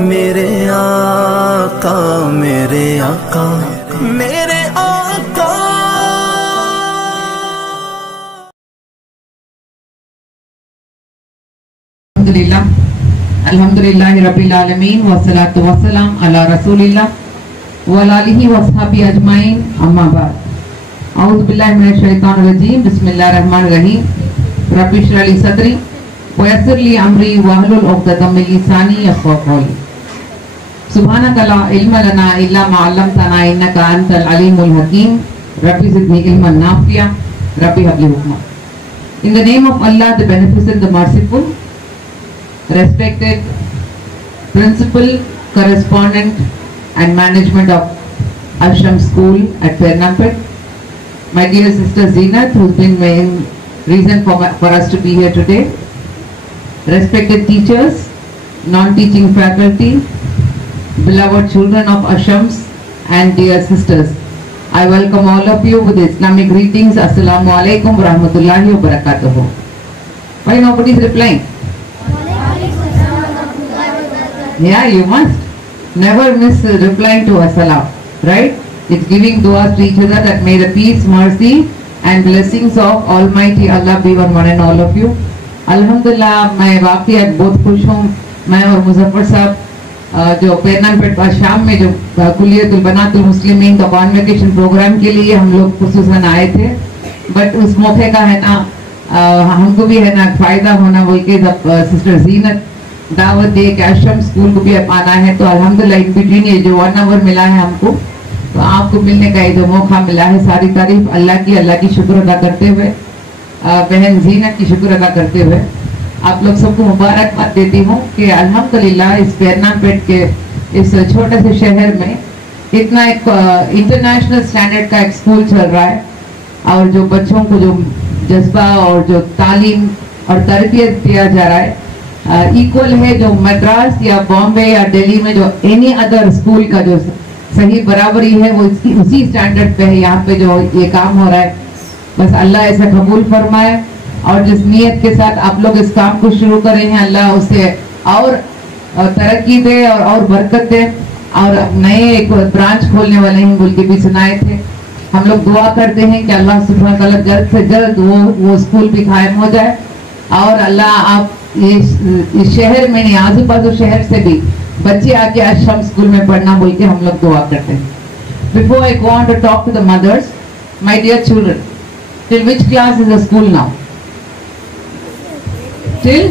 मेरे आका मेरे आका मेरे आका। अल्हम्दुलिल्लाह रब्बिल आलमीन वस्सलातु वस्सलाम अला रसूलिल्लाह व अला आलिहि व अस्हाबिहि अजमाइन अम्मा बाद। औज़ु बिल्लाहि मिनश शैतानिर रजीम बिस्मिल्लाहिर रहमानिर रहीम। रब्बि इश्रह ली सदरी व यस्सिर ली अमरी वहलुल उक़दतम मिन लिसानी यफ़क़हू क़ौली। सुब्हानका ला इल्म लना इल्ला मा अल्लमतना इन्नका अंतल अलीमुल हकीम। रब्बि ज़िदनी इल्मन नाफ़िया रब्बि हब ली हुक्मा। In the name of Allah, the Beneficent, the Merciful, respected principal, correspondent and management of Ashram School at Pernampet, my dear sister Zeenat, who's been main reason for us to be here today, respected teachers, non-teaching faculty, beloved children of Ashrams and dear sisters, I welcome all of you with Islamic greetings. Assalamu alaikum wa rahmatullahi wa barakatuhu. Why nobody is replying? Yeah, you must never miss replying to assalam, right? It's giving du'as to each other that may the peace, mercy and blessings of Almighty Allah be on one and all of you. Alhamdulillah, मैं वाकई आज बहुत खुश हूँ। मैं और मुजफ्फर साहब जो पेरनामपेट शाम में जो कुलियतुल बनातुल मुस्लिमीन का कॉन्वोकेशन प्रोग्राम के लिए हम लोग खुसूसन आए थे, बट उस मौके का है ना हमको भी है ना फायदा होना बोल के जब सिस्टर जीनत दावत दे के आश्रम स्कूल को भी आना है, तो अल्हम्दुलिल्लाह इन बिटवीन ये जो 1 आवर मिला है हमको, तो आपको मिलने का ये जो मौका मिला है, सारी तारीफ अल्लाह की शुक्र अदा करते हुए, बहन जीनत की शुक्र अदा करते हुए आप लोग सबको मुबारकबाद देती हूँ कि अल्हम्दुलिल्लाह इस पेरनामपेट के इस छोटे से शहर में इतना एक इंटरनेशनल स्टैंडर्ड का एक स्कूल चल रहा है, और जो बच्चों को जो जज्बा और जो तालीम और तरबियत दिया जा रहा है इक्वल है जो मद्रास या बॉम्बे या दिल्ली में जो एनी अदर स्कूल का जो सही बराबरी है वो उसी स्टैंडर्ड पे है। यहाँ पे जो ये काम हो रहा है, बस अल्लाह ऐसा कबूल फरमाए, और जिस नीयत के साथ आप लोग इस काम को शुरू कर रहे हैं अल्लाह उसे और तरक्की दे और बरकत दे। और नए एक ब्रांच खोलने वाले हैं बोल के भी सुनाए थे, हम लोग दुआ करते हैं कि अल्लाह सुब्हान तआला जल्द से जल्द वो स्कूल भी कायम हो जाए, और अल्लाह आप इस शहर में नहीं आजू बाजू शहर से भी बच्चे आके आश्रम स्कूल में पढ़ना बोल के हम लोग दुआ करते हैं। Before I go on to talk to the mothers, my dear children, till which class is the school now? Till?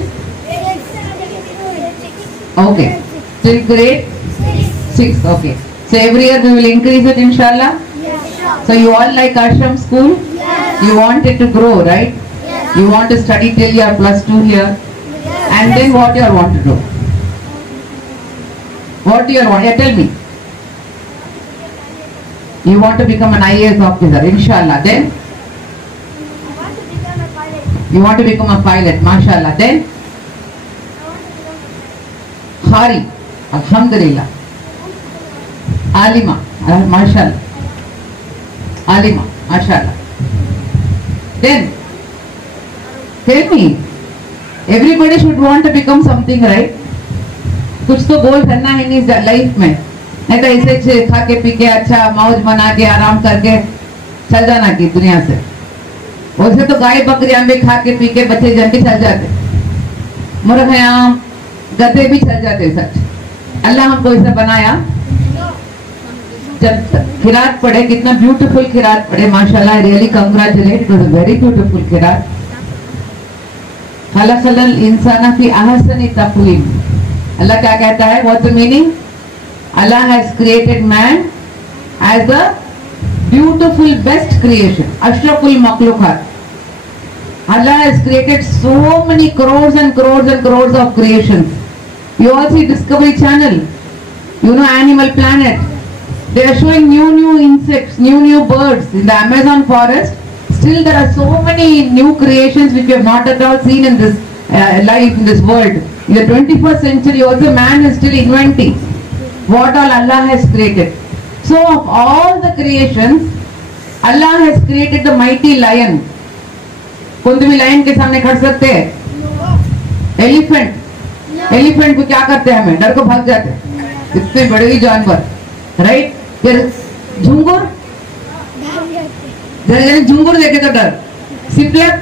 Okay. Till grade 6. Okay. So every year we will increase it, inshallah. Yes. So you all like Ashram school? Yes. You want it to grow, right? Yes. You want to study till you are +2 here. Yes. And then what you all want to do? What do you all want? Yeah, tell me. You want to become an IAS officer, inshallah. Then? You want to become a pilot, mashallah. Then Khari, alhamdulillah. Alima, mashallah. Alima, mashallah. Then tell me, everybody should want to become something, right? कुछ तो गोल करना है नहीं life में, नहीं तो ऐसे खा के पी के अच्छा मौज बना के आराम करके चल जाना की दुनिया से। वैसे तो गाय बकरी भी खा के पी के बच्चे जन के चल जाते, मुर्गियां गधे भी चल जाते। सच अल्लाह हमको ऐसा बनाया, जब खिरात पढ़े, कितना ब्यूटीफुल खिरात पढ़े, माशाल्लाह, I really congratulate, it was a very beautiful खिरात। खलक़ल इंसाना फी अहसनी तक़वीम, अल्लाह क्या कहता है, व्हाट्स द मीनिंग? अल्लाह has created man as the beautiful best creation, ashraful makhluqat. Allah has created so many crores and crores and crores of creations. You all see Discovery Channel, you know Animal Planet, they are showing new insects, new birds in the Amazon forest. Still there are so many new creations which we have not at all seen in this life, in this world. In the 21st century also man is still inventing what all Allah has created. So of all the creations, Allah has created the mighty lion. कौन भी lion के सामने खड़ सकते हैं? Elephant, elephant को क्या करते हैं, हमें डर को भाग जाते हैं, इतने बड़े ही जानवर, राइट। फिर झुंगुर, झुंगुर देखे तो डर। सिपलक,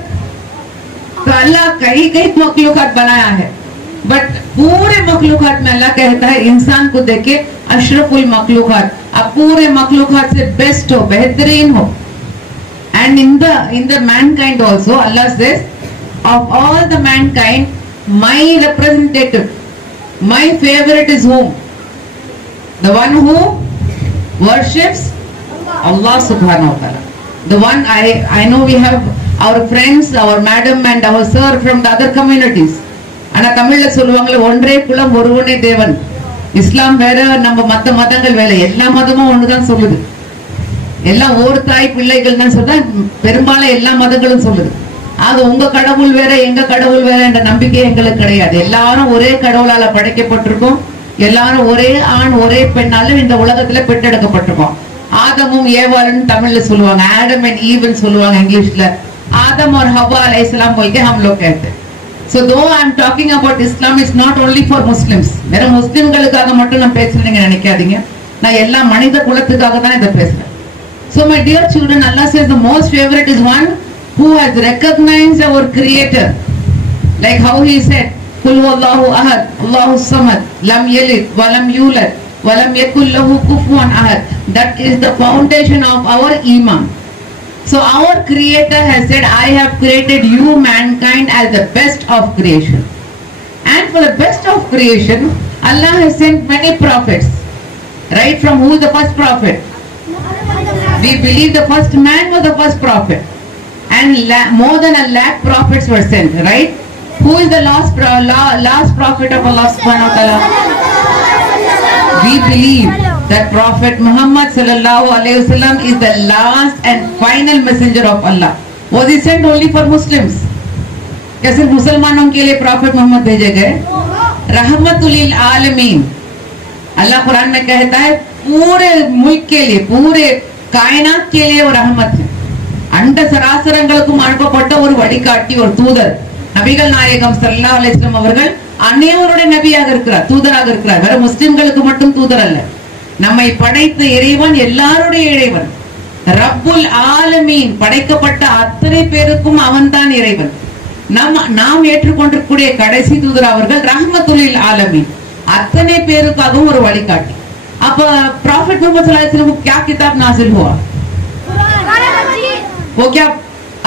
तो अल्लाह कई कई मखलूकात बनाया है, बट पूरे मखलूकात में अल्लाह कहता है इंसान को देखे अशरफुल मखलूकात, आप पूरे मखलूकात से बेस्ट हो, बेहतरीन हो। And in the mankind also, Allah says, of all the mankind, my representative, my favorite is whom? The one who worships Allah subhanahu wa ta'ala. The one I know we have our friends, our madam and our sir from the other communities. ஆனா தமிழ்ல சொல்லுவாங்களே ஒன்றே குலம் ஒருவனே தேவன். இஸ்லாம் வேற, நம்ம மத்த மதங்கள் வேற, எல்லா மதமும் ஒண்ணுதான் சொல்லுது. எல்லாம் ஒரு தாய் பிள்ளைகள் தான் சொல்றா, பெரும்பாலும் எல்லா மதங்களும் சொல்லுது. ஆக உங்க கடவுள் வேற எங்க கடவுள் வேற என்ற நம்பிக்கை எங்களுக்கு கிடையாது. எல்லாரும் ஒரே கடவுளால படைக்கப்பட்டிருக்கோம், எல்லாரும் ஒரே ஆண் ஒரே பெண்ணால இந்த உலகத்துல பெற்றெடுக்கப்பட்டிருக்கோம். ஆதமும் ஏவாளும் தமிழ்ல சொல்லுவாங்க, ஆடம் அண்ட் ஈவன் சொல்லுவாங்க இங்கிலீஷ்ல. ஆதம் और हवा अलैहिस्सलाम बोल के हम लोग कहते हैं. So though I am talking about Islam, it's not only for Muslims. வேற முஸ்லிம்களுக்காக மட்டும் நான் பேசுறேன்னு நினைக்காதீங்க, நான் எல்லா மனித குலத்துக்காக தான் இதை பேசுறேன். So my dear children, Allah says the most favorite is one who has recognized our creator, like how he said, Qul huwallahu ahad, Allahu samad, lam yalid wa lam yulad wa lam yakul lahu kufuwan ahad. That is the foundation of our iman. So our creator has said, I have created you mankind as the best of creation. And for the best of creation, Allah has sent many prophets. Right from who is the first prophet? We believe the first man was the first prophet, and more than 1,00,000 prophets were sent. Right? Who is the last prophet of Allah subhanahu wa ta'ala? We believe that Prophet Muhammad sallallahu alaihi wasallam is the last and final messenger of Allah. Was he sent only for Muslims? क्या सिर्फ मुसलमानों के लिए profit Mohammad भेजे गए? रहमतुल लिल आलमीन। अल्लाह कुरान में कहता है पूरे मुल्क के लिए, पूरे कायनात के लिए वो रहमत है. அண்ட சராசரங்களுக்கும் அனுப்பப்பட்ட ஒரு வழிகாட்டி, ஒரு தூதர் நபிகள் நாயகம் ஸல்லல்லாஹு அலைஹி வஸல்லம் அவர்கள் அனைவருடைய நபியாக இருக்கிறார், தூதராக இருக்கிறார். வேற முஸ்லிம்களுக்கு மட்டும் தூதர் அல்ல, நம்மை படைத்த இறைவன் எல்லாருடைய இறைவன். ரப்புல் ஆலமீன், படைக்கப்பட்ட அத்தனை பேருக்கும் அவன் தான் இறைவன். நாம் ஏற்றுக்கொண்டிருக்கூடிய கடைசி தூதர் அவர்கள் ரஹ்மத்துல் லில் ஆலமீன், அத்தனை பேருக்காகவும் ஒரு வழிகாட்டி. अब प्रॉफिट मोहम्मद सल्लल्लाहु अलैहि वसल्लम को क्या किताब नाजिल हुआ? वो क्या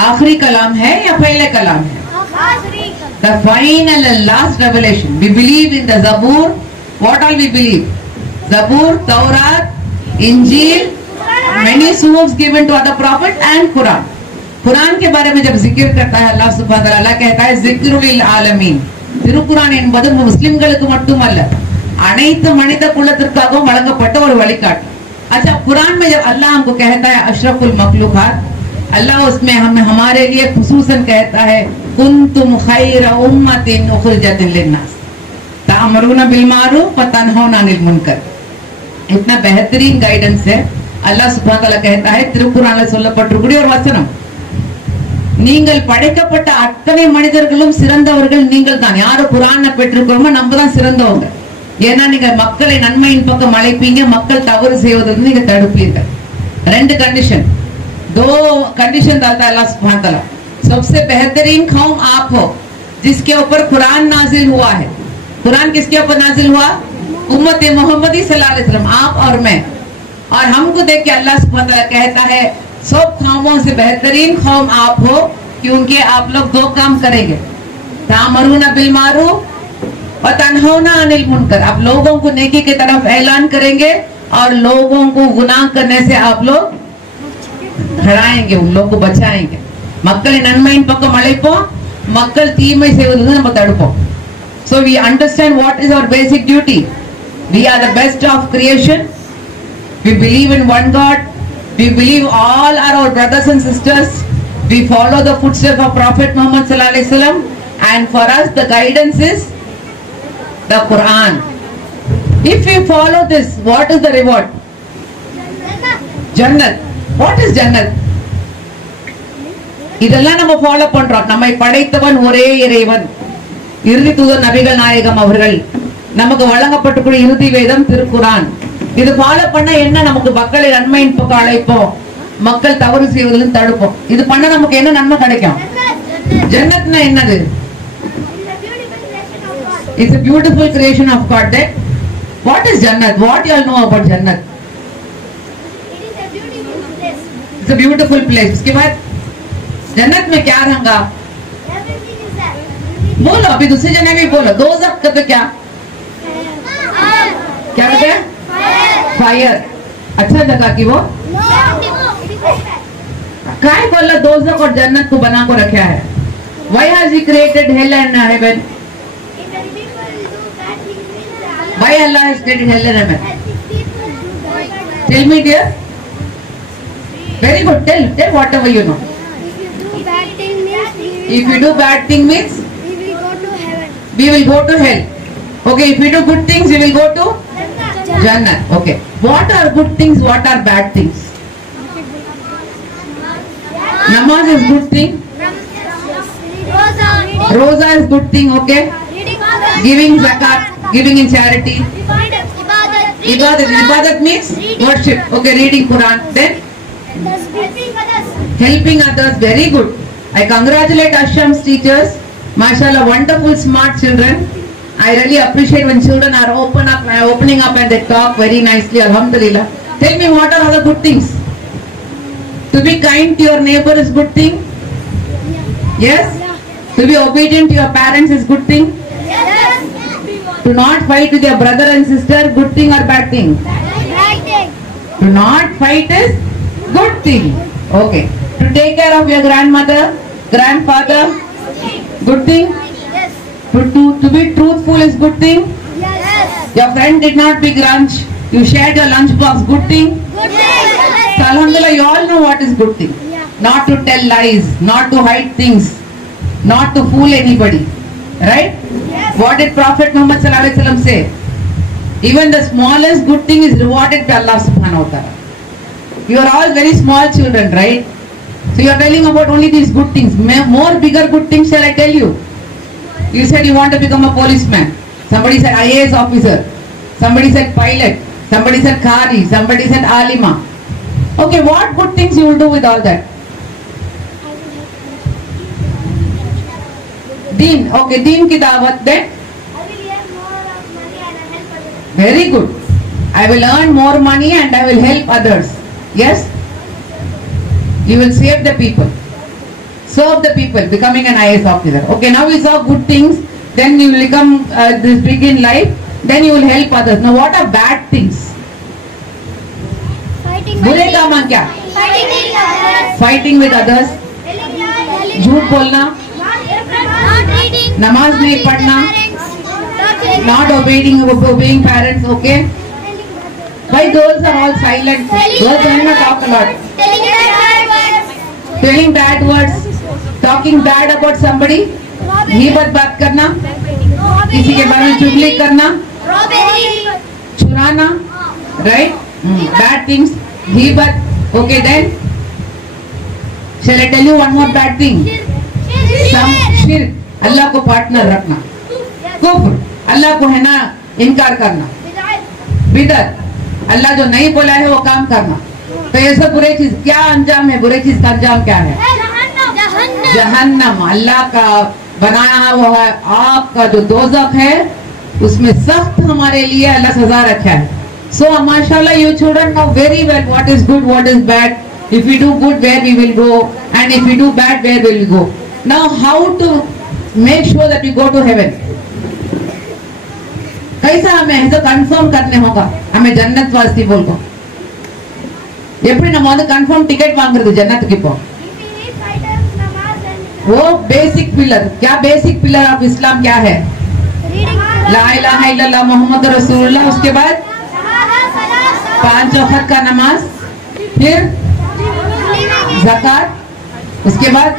आखिरी कलाम है या पहले कलाम है? The final and last revelation. We believe in the Zabur. What all we believe? Zabur, Taurat, Injil, many suhufs given to other prophets and Quran. Quran के बारे में जब जिक्र करता है अल्लाह सुब्हानहू व तआला कहता है जिक्रुल लिल आलमीन. திருக்குர்ஆன் என்பது முஸ்லிம்களுக்கு மட்டுமல்ல, अनेक मनित कुलतिरकाகவும் வழங்கப்பட்ட ஒரு வழிகாட்டி. अच्छा, कुरान में जब अल्लाह हमको कहता है अशरफुल मखलूकात, अल्लाह उसमें हमें हमारे लिए खुसूसन कहता है कुंतुम खैर उम्मतिन उखरिजत लिन्नास तामरूना बिल मारूफ व तनहौना अनिल मुनकर. इतना बेहतरीन गाइडेंस है. अल्लाह सुब्हानहू व तआला कहता है திருக்குர்ஆன்ல சொல்லப்பட்டிருக்கிற ஒரு வசனம், நீங்கள் படைக்கப்பட்ட அத்தனை மனிதர்களும் சிறந்தவர்கள் நீங்கள் தான். யாரு குர்ஆனை பெற்றிருக்கிறோமோ நம்ம தான் சிறந்தவங்க. ஏன்னா நீங்க மக்களை நன்மையின் பக்கம் அழைப்பீங்க, மக்கள் தவறு செய்வதிலிருந்து நீங்க தடுப்பீர்கள். ரெண்டு कंडीशन, दो कंडीशन डालता है अल्लाह सुब्हानहू व तआला. सबसे बेहतरीन कौम आप हो जिसके ऊपर कुरान नाजिल हुआ है. कुरान किसके ऊपर नाजिल हुआ? उम्मत मोहम्मदी सल्लल्लाहु अलैहि वसल्लम, आप और मैं. और हमको देख के अल्लाह सुब्हानहू व तआला कहता है सब कौमों से बेहतरीन कौम आप हो, क्योंकि आप लोग दो काम करेंगे, तामरूना बिल मारूफ और तनहौना अनिल मुनकर. आप लोगों को नेकी की तरफ ऐलान करेंगे और लोगों को गुनाह करने से आप लोग हटाएंगे, उन लोगों को बचाएंगे. मक्कल नन्मैயின் பக்கம் அழைப்போம், மக்கள் தீமை செய்வதிலிருந்து நம்ம தடுப்போம். So we understand what is our basic duty. We are the best of creation. We believe in one God. We believe all are our brothers and sisters. We follow the footsteps of Prophet Muhammad sallallahu alaihi wasallam, and for us the guidance is the Quran. If we follow this, what is the reward? Jannat. What is Jannat? இதெல்லாம் நம்ம follow பண்றோம். நம்மை படைத்தவன் ஒரே இறைவன், இறுதி தூதர் நபிகள் நாயகம் அவர்கள் நமக்கு வழங்கப்பட்டுள்ள இறுதி வேதம் திருக்குரான். இது ஃபாலோ பண்ண என்ன நமக்கு மக்களை நன்மையின் பக்கம் அழைப்போம், மக்கள் தவறு செய்வதிலும் தடுப்போம். இது பண்ண நமக்கு என்ன நன்மை கிடைக்கும்? ஜன்னத்னா என்னது? It's a beautiful creation of God. That what is Jannat? What you all know about Jannat? It's a beautiful place. उसके बाद जन्नत में क्या रहेगा? बोलो, अभी दूसरे जने भी बोलो. दोज़ख का तो क्या क्या कहते हैं? फायर. अच्छा जगह की वो काय बोला दोज़ख और जन्नत को बना को रखा है. Why has he created hell and heaven? Why Allah has created hell and heaven? Tell me dear. Very good. Tell whatever you know. If you do bad thing means we will go to hell. Okay, if we do good things we will go to Jannah. Okay. What are good things? What are bad things? Namaz is good thing. Roza is good thing. Okay. Giving zakat, giving in charity. Ibadat means worship. Okay, reading Quran. Then helping others. Very good. I congratulate Asham's teachers. Mashallah, wonderful, smart children. I really appreciate when children are opening up and they talk very nicely. Alhamdulillah. Tell me, what are other good things? To be kind to your neighbor is good thing. Yes. To be obedient to your parents is good thing. To not fight with your brother and sister, good thing or bad thing? To not fight is good thing. Okay. To take care of your grandmother, grandfather, good thing. To be truthful is good thing. Your friend did not be grunge. You shared your lunch box, good thing. So alhamdulillah, you all know what is good thing. Not to tell lies, not to hide things, not to fool anybody. Right? What did Prophet Muhammad sallallahu alaihi wasallam say? Even the smallest good thing is rewarded by Allah subhanahu wa ta'ala. You are all very small children, right? So you are telling about only these good things. More bigger good things shall I tell you? You said you want to become a policeman. Somebody said IAS officer. Somebody said pilot. Somebody said Qari. Somebody said Alima. Okay, what good things you will do with all that? Deen. Okay, Deen ki dawat. Then? Very good. I will earn more money and I will help others. Yes? You will save the people. Serve the people, becoming an IAS officer. Okay, now we saw good things. Then you will become this big in life. Then you will help others. Now what are bad things? बुरे काम क्या? Fighting with others. झूठ बोलना. नमाज नहीं पढ़ना. Not obeying parents. Okay. Why girls are all silent? Girls do not talk a lot. Telling bad words. Talking bad about somebody. गीबत बात करना. किसी के बारे में चुगली करना. चुराना. Right? Bad things. गीबत. Okay then. Shall I tell you one more bad thing? Some shirk. अल्लाह को पार्टनर रखना. कुफ्र. अल्लाह को है ना इनकार करना. बिदअत. अल्लाह जो नहीं बोला है वो काम करना. तो ये सब बुरे चीज क्या अंजाम है? बुरे चीज का अंजाम क्या है? जहन्नम. अल्लाह का बनाया हुआ आग का जो दोज़ख है उसमें सख्त हमारे लिए अल्लाह सजा रखा है. So mashallah, you children know very well what is good, what is bad. If we do good, where we will go, and if we do bad, where will we go? Now how to make sure that we go to heaven? कैसा हमें ऐसा confirm करने होगा हमें जन्नत वास्ती बोल को எப்படி நம்ம வந்து கன்ஃபார்ம் டிக்கெட் வாங்குறது ஜன்னத்துக்கு இப்போ वो बेसिक पिलर क्या बेसिक पिलर ऑफ इस्लाम क्या है ला इलाहा इल्लल्लाह मोहम्मद रसूलुल्लाह उसके बाद 5 वक्त का नमाज फिर ज़कात उसके बाद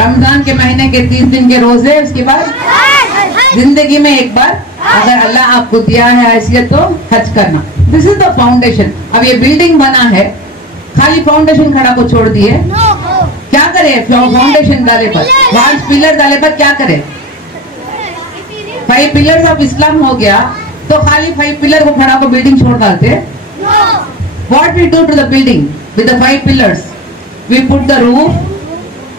रमजान के महीने के 30 दिन के रोजे उसके बाद जिंदगी में एक बार अगर अल्लाह आपको दिया है हैसियत तो हज करना. This is the foundation. अब ये बिल्डिंग बना है खाली फाउंडेशन खड़ा को छोड़ दिए क्या करे? फाउंडेशन डाले पर 5 पिलर डाले पर क्या करे? 5 pillars of Islam हो गया तो खाली 5 पिलर को खड़ा को बिल्डिंग छोड़ डालते? What we do to the building with the 5 pillars? We put the roof,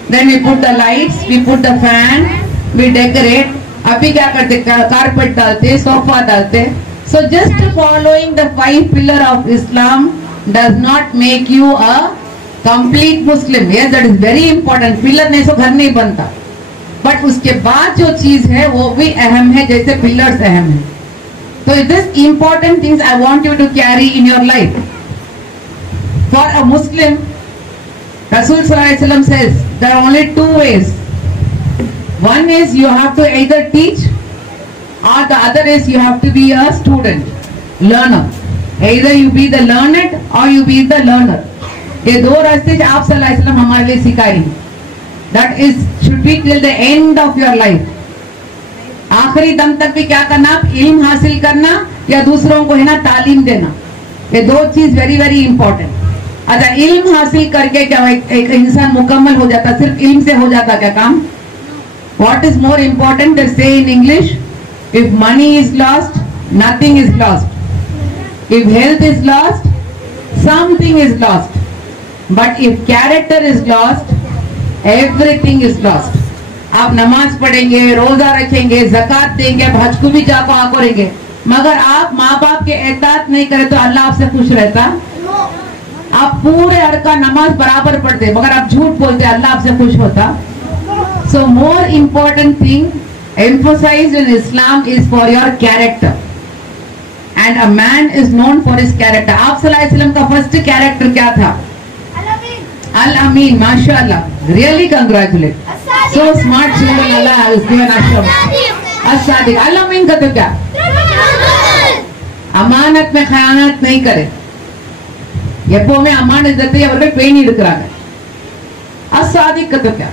then we put the lights, we put the fan, we decorate. अभी क्या करते? कारपेट डालते, सोफा डालते. So just following the 5 pillar of Islam does not make you a complete Muslim. Yes, that is very important. Pillar नहीं तो घर नहीं बनता. बट उसके बाद जो चीज है वो भी अहम है जैसे पिलर्स अहम है. So this important things I want you to carry in your life. For a Muslim, Rasul Sallallahu Alaihi Wasallam says there are only 2 ways. One is you have to either teach, or the other is you have to be a student, learner. Either you be the learned or you be the learner. ये 2 रास्ते आप सल्लल्लाहु अलैहि वसल्लम हमारे लिए सिखाएंगे. That is should be till the end of your life. आखिरी दम तक भी क्या करना? आप इल्म हासिल करना या दूसरों को है ना तालीम देना. ये 2 चीज वेरी वेरी इंपॉर्टेंट. अच्छा, इल्म हासिल करके क्या एक इंसान मुकम्मल हो जाता? सिर्फ इल्म से हो जाता क्या काम? What is more important? They say in English, if money is lost, nothing is lost. If health is lost, something is lost. But if character is lost, everything is lost. आप नमाज पढ़ेंगे, रोजा रखेंगे, ज़कात देंगे, हज को भी जाको करेंगे, मगर आप माँ बाप के एतात नहीं करे तो अल्लाह आपसे खुश रहता? आप पूरे अरका नमाज बराबर पढ़ते मगर आप झूठ बोलते, अल्लाह आपसे खुश होता? So more important thing emphasized in Islam is for your character, and a man is known for his character. आप सल्लल्लाहु अलैहि वसल्लम का फर्स्ट कैरेक्टर क्या था? Al-Amin, mashallah, really congratulate. So smart children Allah has given us. As-Sadiq. Al-Amin का तो क्या? अमानत में खयानत नहीं करे. எப்பவுமே அமானத்தை அவர்கள் பேணி எடுக்கிறாங்க. as-Sadiq का तो क्या?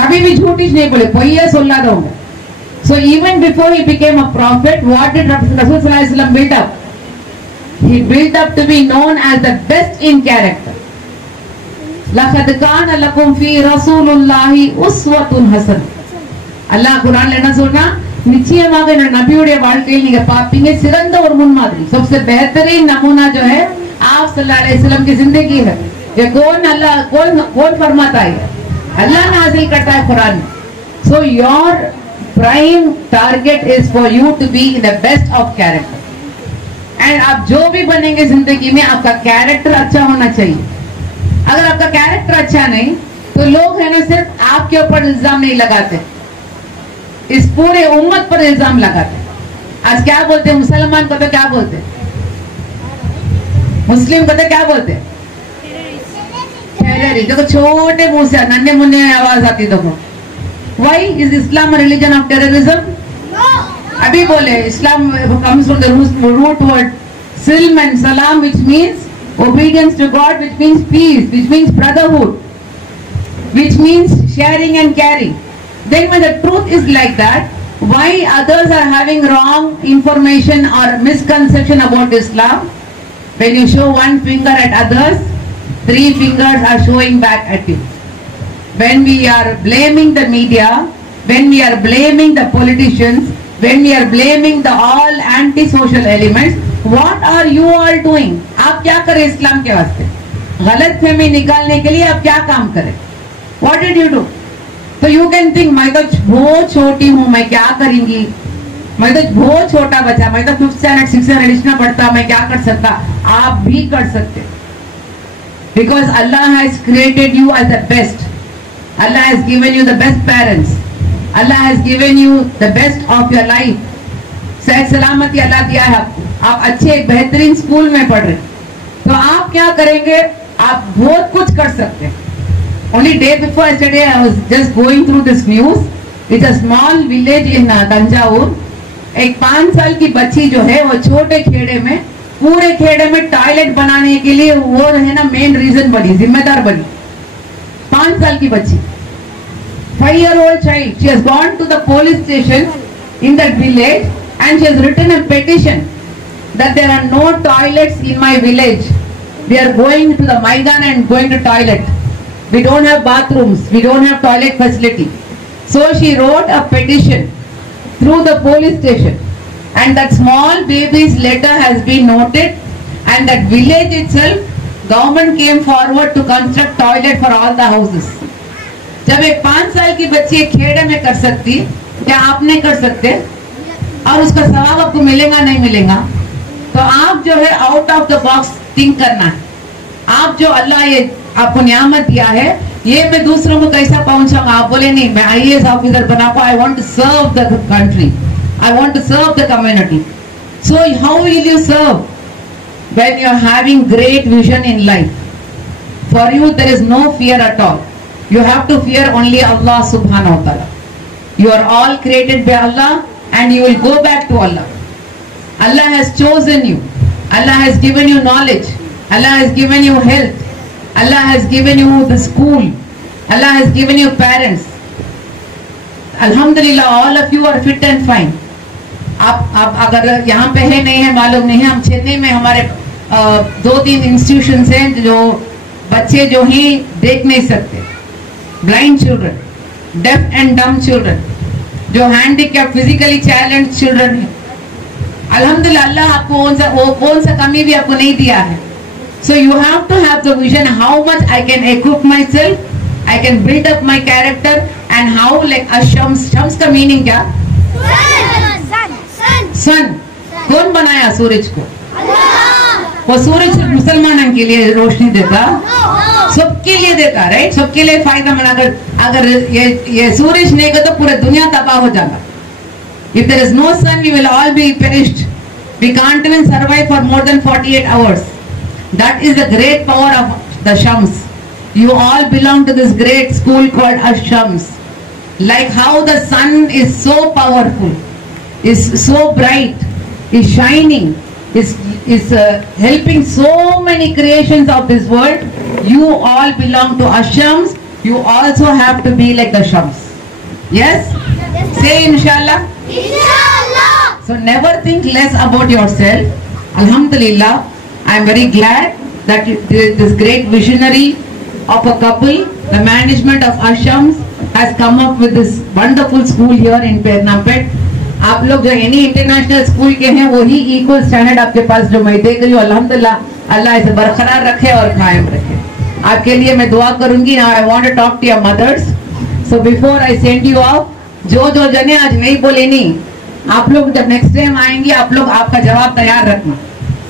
कभी भी झूठ नहीं बोले, பொய்யே சொல்லாதவங்க. So even before he became a prophet, what did Rasul Sallallahu Alaihi Wasallam build up? He built up to be known as the best in character. لَقَدْ كَانَ لَكُمْ فِي رَسُولُ اللَّهِ أُسْوَةٌ حَسَنَةٌ. அல்லாஹ் குர்ஆன்ல என்ன சொல்றா? நிச்சயமாக இந்த நபியுடைய வாழ்க்கையில் நீங்க பாப்பீங்க சிறந்த ஒரு முன்மாதிரி. सबसे बेहतरीन नमूना जो है आप सल्लल्लाहु अलैहि वसल्लम की जिंदगी है. ये कौन फरमाता है? अल्लाह नाज़िल करता है कुरान में. So your prime target is for you to be in the best of character. And आप जो भी बनेंगे जिंदगी में आपका कैरेक्टर अच्छा होना चाहिए. अगर आपका कैरेक्टर अच्छा नहीं तो लोग है ना सिर्फ आपके ऊपर इल्जाम नहीं लगाते, इस पूरे उम्मत पर इल्जाम लगाते. आज क्या बोलते हैं? मुसलमान को तो क्या बोलते हैं? मुस्लिम को तो क्या बोलते हैं? टेररिस्ट. देखो छोटे मुंह से नन्हे मुन्ने आवाज आती. देखो why is Islam a religion of terrorism? अभी बोले इस्लाम comes from the root word silm and salam, which means obedience to God, which means peace, which means brotherhood, which means sharing and caring. Then when the truth is like that, why others are having wrong information or misconception about Islam? When you show one finger at others, 3 fingers are showing back at you. When we are blaming the media, when we are blaming the politicians, when we are blaming the all anti-social elements, what are you all doing? आप क्या करें इस्लाम के वास्ते? गलत फहमी निकालने के लिए आप क्या काम करें? What did you do? So you can think, मैं तो बहुत छोटी हूँ, मैं क्या करेंगी? मैं तो बहुत छोटा बच्चा, मैं तो 5th standard 6th standard इतना पढ़ता, मैं क्या कर सकता? आप भी कर सकते. Because Allah has created you as the best. Allah has given you the best parents. Allah has given you the best of your life. सेहत सलामती अल्लाह दिया है आपको. आप अच्छे बेहतरीन स्कूल में पढ़ रहे, तो आप क्या करेंगे? आप बहुत कुछ कर सकते हैं. Only day before yesterday I was just going through this news. It's a small village in Tanjavur. एक 5 साल की बच्ची जो है वो छोटे खेड़े में, पूरे खेड़े में टॉयलेट बनाने के लिए वो है ना मेन रीजन बनी, जिम्मेदार बनी. 5 साल की बच्ची, 5-year-old child. She has gone to the police station in that village and she has written a petition that there are no toilets in my village. We are going to the Maidan and going to toilet. We don't have bathrooms. We don't have toilet facility. So she wrote a petition through the police station, and that small baby's letter has been noted, and that village itself, government came forward to construct toilet for all the houses. जब एक 5 साल की बच्ची एक खेड़े में कर सकती, क्या आप नहीं कर सकते? और उसका सवाब आपको मिलेगा नहीं मिलेगा? तो आप जो है out of the box think करना है. आप जो अल्लाह ये आपको नियामत दिया है, ये मैं दूसरों को कैसा पहुंचाऊंगा? आप बोले नहीं, मैं IAS ऑफिसर बना को, I want to serve the country, I want to serve the community. So how will you serve when you are having great vision in life? For you there is no fear at all. You have to fear only Allah subhanahu wa ta'ala. You are all created by Allah and you will go back to Allah. Allah has chosen you. Allah has given you knowledge. Allah has given you health. Allah has given you the school. Allah has given you parents. Alhamdulillah, all of you are fit and fine. आप अगर यहाँ पे है नहीं है मालूम नहीं है, हम चेन्नई में हमारे 2-3 इंस्टीट्यूशन हैं जो बच्चे जो ही देख नहीं सकते, ब्लाइंड चिल्ड्रन, डेफ एंड डम चिल्ड्रन, जो हैंडीकैप फिजिकली चैलेंज्ड चिल्ड्रन है. अल्हम्दुलिल्लाह, अल्लाह आपको कौन सा कमी भी आपको नहीं दिया है. So you have to have the vision how much I can equip myself, I can build up my character, and how like a शम्स का मीनिंग क्या? सन. कौन बनाया सूरज को? वो सूरज सिर्फ मुसलमानों के लिए रोशनी देता, सबके लिए देता, राइट? सबके लिए फायदा मंद. अगर ये सूरज नहीं का तो पूरा दुनिया तबाह हो जाएगा. If there is no sun, we will all be perished. We can't even survive for more than 48 hours. That is the great power of the Shams. You all belong to this great school called Ash-Shams. Like how the sun is so powerful, is so bright, is shining, is helping so many creations of this world. You all belong to Ash-Shams. You also have to be like the Shams. Yes? Say inshallah. Inshallah. So never think less about yourself. Alhamdulillah, I am very glad that this great visionary of a couple, the management of Ash-Shams, has come up with this wonderful school here in Pernampet. आप लोग जो any international school के हैं वही equal standard आपके पास जो मैं देख रही हूँ. अल्हम्दुलिल्लाह, अल्लाह इसे बरकरार रखे और कायम रखे. आपके लिए मैं दुआ करूंगी. I want to talk to your mothers. So before I send you off, जो जने आज नहीं बोले नहीं, आप लोग जब नेक्स्ट टाइम आएंगे आप लोग आपका जवाब तैयार रखना.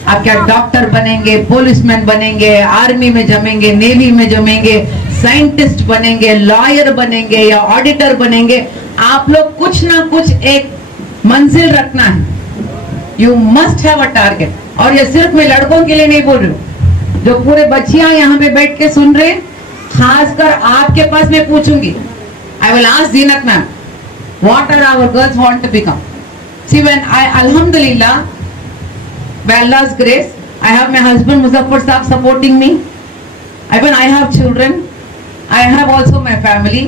आप क्या डॉक्टर बनेंगे, पुलिसमैन बनेंगे, आर्मी में जमेंगे, नेवी में जमेंगे, साइंटिस्ट बनेंगे, लॉयर बनेंगे या ऑडिटर बनेंगे, आप लोग कुछ ना कुछ एक मंजिल रखना है. You must have a target. और ये सिर्फ मैं लड़कों के लिए नहीं बोल रही हूँ, जो पूरे बच्चियां यहाँ पे बैठ के सुन रहे, खासकर आपके पास मैं पूछूंगी. I will ask Zeenat ma'am, what are our girls want to become? See, when alhamdulillah, by Allah's grace, I have my husband Muzaffar Saab supporting me. Even I have children. I have also my family.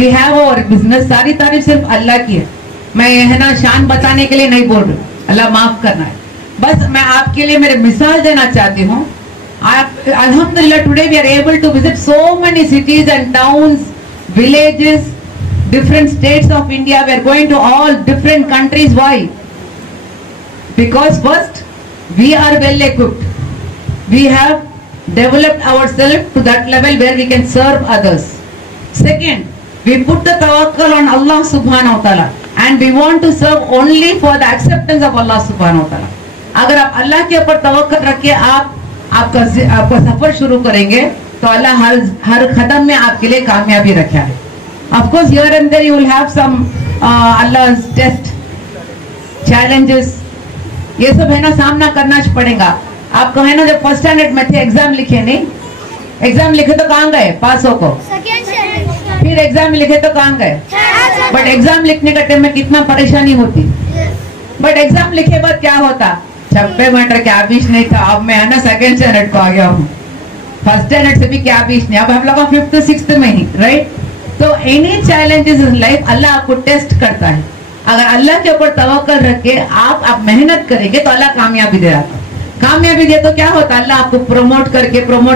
We have our business. सारी तारीफ सिर्फ अल्लाह की है. मैं है ना शान बताने के लिए नहीं बोल रही, अल्लाह माफ करना है. बस मैं आपके लिए मेरे मिसाल देना चाहती हूँ. Alhamdulillah, today we are able to visit so many cities and towns, villages, different states of India. We are going to all different countries. Why? Because first, we are well equipped. We have developed ourselves to that level where we can serve others. Second, we put the tawakkul on Allah subhanahu wa ta'ala, and we want to serve only for the acceptance of Allah subhanahu wa ta'ala. अगर आप अल्लाह के ऊपर तवक्कुल रख के आपका सफर शुरू करेंगे तो अल्लाह हर कदम में आपके लिए कामयाबी रखा है. Of course, here and there you will have some Allah's test, challenges. ये सब है ना सामना करना पड़ेगा. आपको है ना जब फर्स्ट स्टैंडर्ड में थे एग्जाम लिखे नहीं, एग्जाम लिखे तो कहाँ गए? पास हो को. फिर एग्जाम लिखे तो कहाँ गए? बट एग्जाम लिखने का टाइम में कितना परेशानी होती. बट एग्जाम लिखे बाद क्या होता? 90 मिनट क्या बीच नहीं था. अब मैं है ना सेकेंड स्टैंडर्ड को आ गया हूँ. फर्स्ट स्टैंडर्ड से भी क्या बीच नहीं. अब हम लोग 5th 6th में ही, राइट? तो एनी चैलेंजेस इन लाइफ अल्लाह आपको टेस्ट करता है. अगर अल्लाह के ऊपर तवक्कुल रख के आप मेहनत करेंगे तो अल्लाह कामयाबी दे जाता. कामयाबी दे तो क्या होता? अल्लाह आपको प्रमोट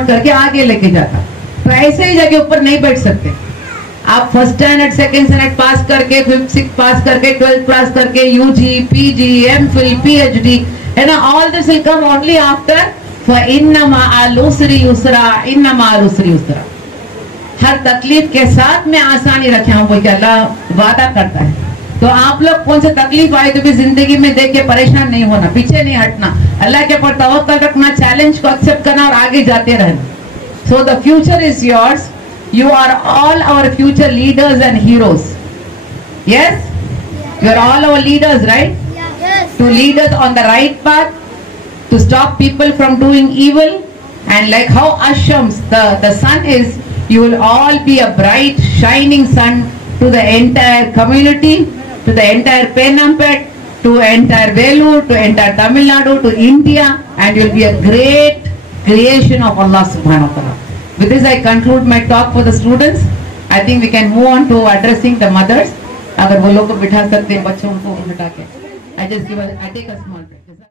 करके आगे लेके जाता. तो ऐसे ही जगह ऊपर नहीं बैठ सकते. आप फर्स्ट स्टैंडर्ड सेकेंड स्टैंडर्ड पास करके, 5th 6th पास करके, 12th पास करके, UG, PG, MPhil, PhD, है ना, all this will come only after فَإِنَّ مَعَ الْعُسْرِ يُسْرًا إِنَّ مَعَ الْعُسْرِ يُسْرًا. हर तकलीफ के साथ में आसानी रखे हूं, बोल के अल्लाह वादा करता है. तो आप लोग कौन सी तकलीफ आए तो भी जिंदगी में देख के परेशान नहीं होना, पीछे नहीं हटना, अल्लाह के ऊपर तवक्कल रखना, चैलेंज को एक्सेप्ट करना और आगे जाते रहना. So the future is yours. You are all our future leaders and heroes. Yes? You are all our leaders, right? Yes. To lead us on the right path, to stop people from doing evil. And like how Ashams, the sun is, you will all be a bright, shining sun to the entire community, to the entire Penampet, to entire Vellore, to entire Tamil Nadu, to India, and you will be a great creation of Allah subhanahu wa ta'ala. With this I conclude my talk for the students. I think we can move on to addressing the mothers. अगर वो लोग को बिठा सकते हैं बच्चों को बिठा के. I take a small break.